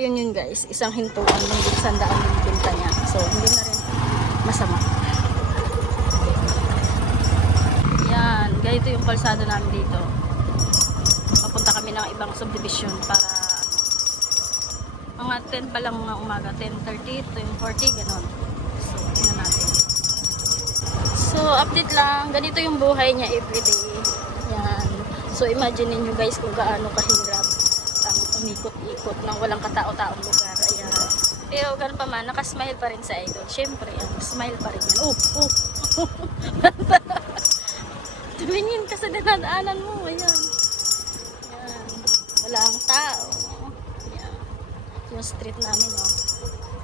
Yun guys, isang hintuan ng 100 yung binta niya. So, hindi na rin masama. Yan, ganito yung kalsada namin dito. Papunta kami ng ibang subdivision para mga 10 pa lang ng umaga, 10:30 to 40, gano'n. So, tingnan natin. So, update lang. Ganito yung buhay niya everyday. Yan. So, imagine niyo guys kung gaano kahirap ang umikot-ikot ng walang katao-taong lugar. Ayan. Pero ganun pa man, nakasmile pa rin sa idol. Siyempre, smile pa rin yan. Tumingin ka sa dinadaanan mo. Ayan. Ayan. Wala ang tao. Ayan. Yung street namin, oh.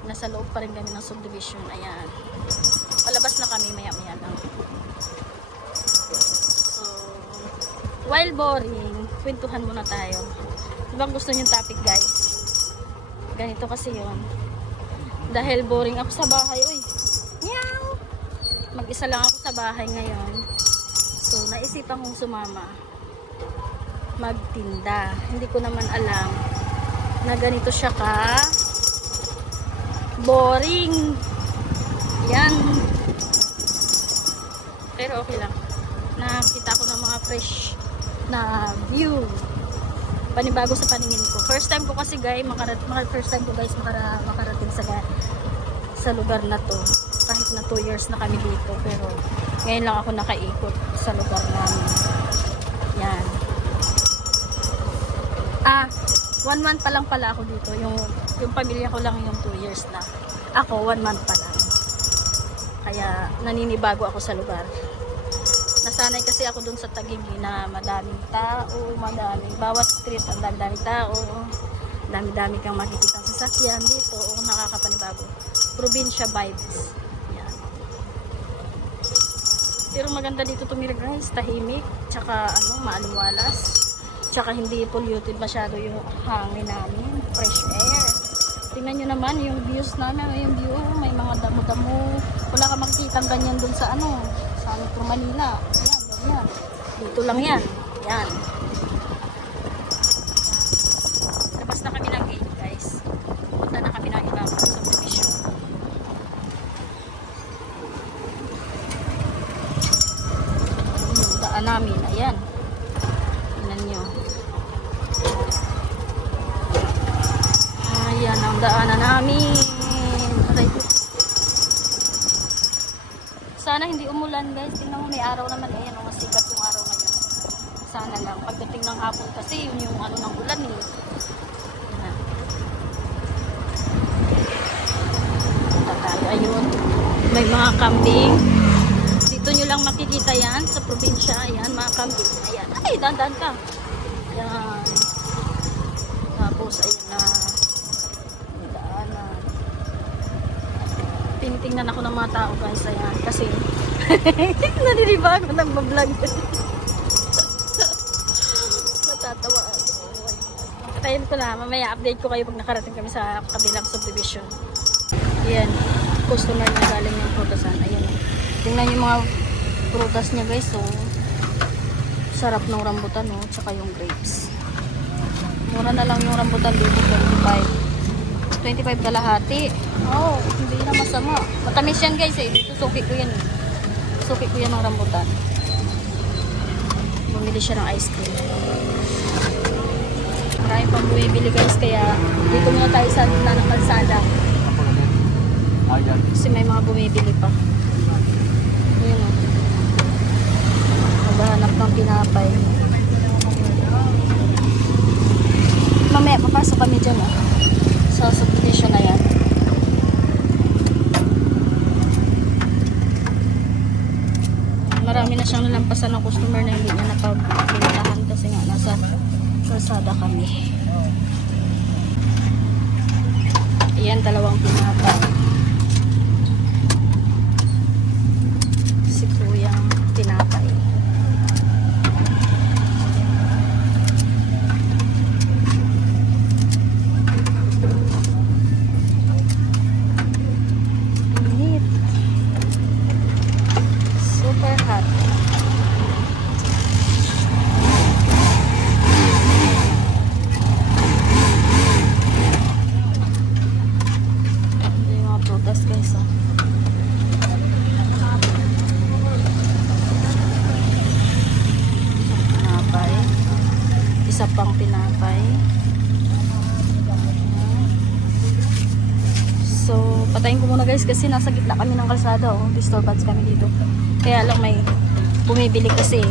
Nasa loob pa rin kami ng subdivision. Ayan. Palabas na kami maya-maya lang. So, while boring, kwentuhan muna tayo. Ibang gusto niyong topic guys. Ganito kasi yun. Dahil boring ako sa bahay. Uy, meow! Mag-isa lang ako sa bahay ngayon. So, naisipan kong sumama. Magtinda. Hindi ko naman alam na ganito siya ka boring. Yan. Pero okay lang. Nakita ko ng mga fresh na view. Panibago sa paningin ko. First time ko kasi guys, makarating sa lugar na to. Kahit na 2 years na kami dito, pero ngayon lang ako nakaikot sa lugar namin. Yan. 1 month pa lang pala ako dito. Yung pamilya ko lang yung 2 years na. Ako 1 month pa lang. Kaya naninibago ako sa lugar. Nasanay kasi ako dun sa Taguig na madaming tao, bawat street ang dami-daming tao, dami-dami kang makikita sa sasakyan dito, nakakapanibago. Probinsya vibes. Yan. Pero maganda dito tumira guys, tahimik, tsaka maaliwalas, tsaka hindi polluted masyado yung hangin namin, fresh air. Tingnan nyo naman yung views namin, yung view, may mga damo-damo, wala ka makikita ganyan dun sa sa Metro Manila. Ayan, ganyan. Dito lang yan. Yan. Labas na kami ng gate, guys. Punta na kami ng ibang subdivision. Yung daan namin. Ayan. Tingnan nyo. Ayan ang daanan namin. Aray ko. Sana hindi umulan guys. Tingnan mo may araw naman. Ayan, masikat yung araw ngayon. Sana lang. Pagdating ng hapon kasi yun yung ng ulan eh. Ayan. Punta tayo. Ayun. May mga kambing. Dito nyo lang makikita yan sa probinsya. Ayan, mga kambing. Ayan. Ay, dandan ka. Ayan. Tapos, ayun na. Tinitingnan ako ng mga tao guys, ayan, kasi naniniba ako nagbablog. Natatawa ako. Katayin ko na, mamaya update ko kayo pag nakarating kami sa kabilang subdivision. Ayan, customer na galing yung prutasan. Ayan, tingnan yung mga prutas niya guys. So, sarap ng rambutan, tsaka yung grapes. Mura na lang yung rambutan dito, 25 kalahati. Oh, hindi na masama. Matamis yan guys eh. Dito suki ko yan eh. Suki ko yan ng rambutan. Bumili siya ng ice cream. Marami pang bumibili guys. Kaya dito muna tayo sa na ng kalsada. Kasi may mga bumibili pa. Ayan o. Maghahanap ng pinapay. Mamaya papasok kami dyan o. Sa subdivision na yan. Marami na siyang nalampasan ng customer na hindi niya napapintahan kasi nga nasa kalsada kami. Ayan, 2 pinata. Si Kuyang tinapay. labas guys. Oh. Tinapay. Isa pang tinapay. So, patayin ko muna guys kasi nasa gitna kami ng kalsada. Oh. Disturbance kami dito. Kaya lang may bumibili kasi.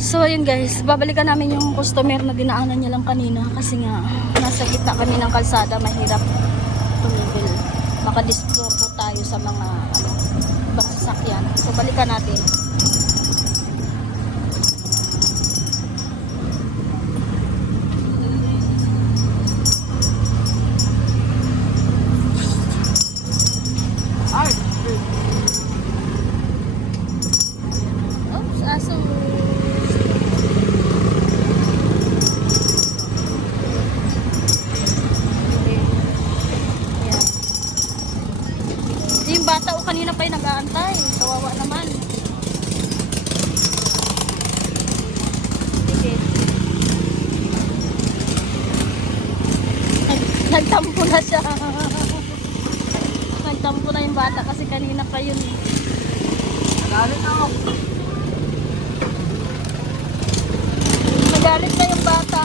So, ayun guys. Babalikan namin yung customer na dinaanan niya lang kanina. Kasi nga, nasa gitna kami ng kalsada. Mahirap tumigil. Baka disturbo tayo sa mga ibang sasakyan. So, balikan natin. Oops, aso. Yan. Yung bata o kanina pa yung nag-aantay. Kawawa naman. Sige. Nagtampo na siya. Nagtampo na yung bata kasi kanina pa yun. Nagalit ako. Nagalit na yung bata.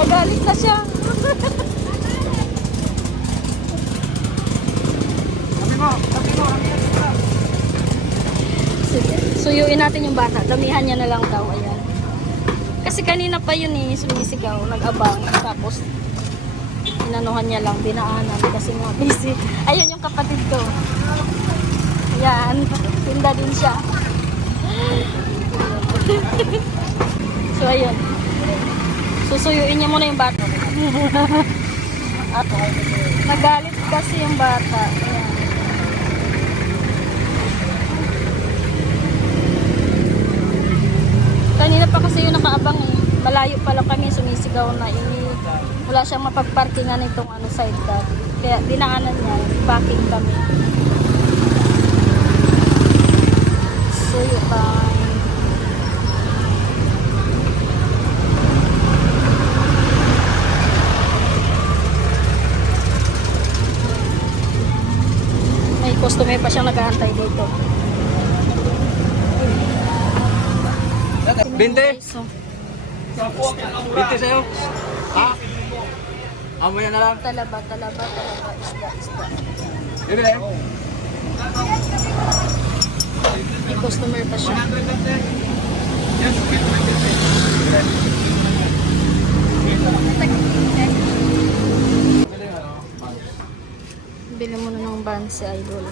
Nagalit na siya. Sige. Suyuin natin yung bata. Damihan niya na lang daw. Ayan. Kasi kanina pa yun sumisigaw. Nag-abang. Tapos inanuhan niya lang. Dinaanan. Kasi nga busy. Ayun yung kapatid ko. Ayan. Tinda din siya. So ayun. Susuyuin niya muna yung bata. At nagalit kasi yung bata. Ayan. Kanina pa kasi yung nakaabang eh. Malayo pa lang kami sumisigaw na wala siyang mapagparkingan itong sidecar. Kaya dinaanan niya, parking kami. Suyukan. May customer pa siyang nag-aantay dito. 20? So, 20 sa'yo? Ha? Amo yan na lang. talaba, isda. Bili na yun. May customer pa siya. Bili mo na ng bun si Idol.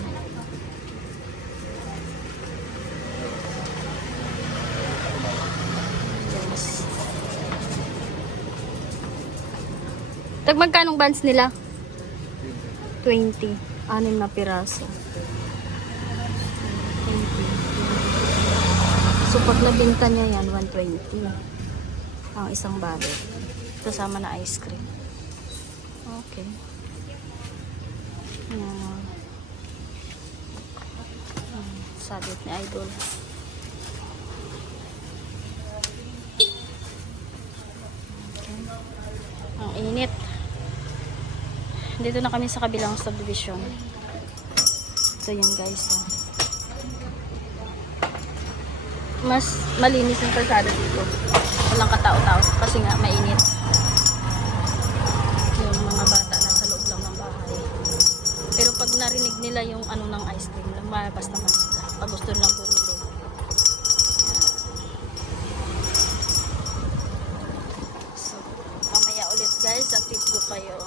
Yes. Tag magkanong buns nila? 20. 6 na piraso. 20. So pag nabinta niya yan, 120. Ang isang balot. Kasama na ice cream. Okay. Sabit ni Idol. Okay. Ang init. Dito na kami sa kabilang subdivision. So yun guys. Mas malinis yung kalsada dito. Walang katao-tao kasi nga mainit. Yung mga bata nasa loob lang ng bahay. Pero pag narinig nila yung ng ice cream, lumabas naman sila. Pag gusto nilang bumili. So, mamaya ulit guys, update ko kayo.